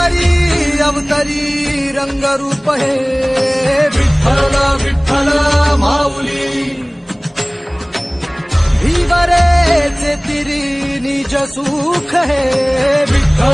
परी अवतरी रंगरूप हे विठ्ठल विठ्ठल माऊली भीवरेचे तिरी निज सुख हे विठ्ठल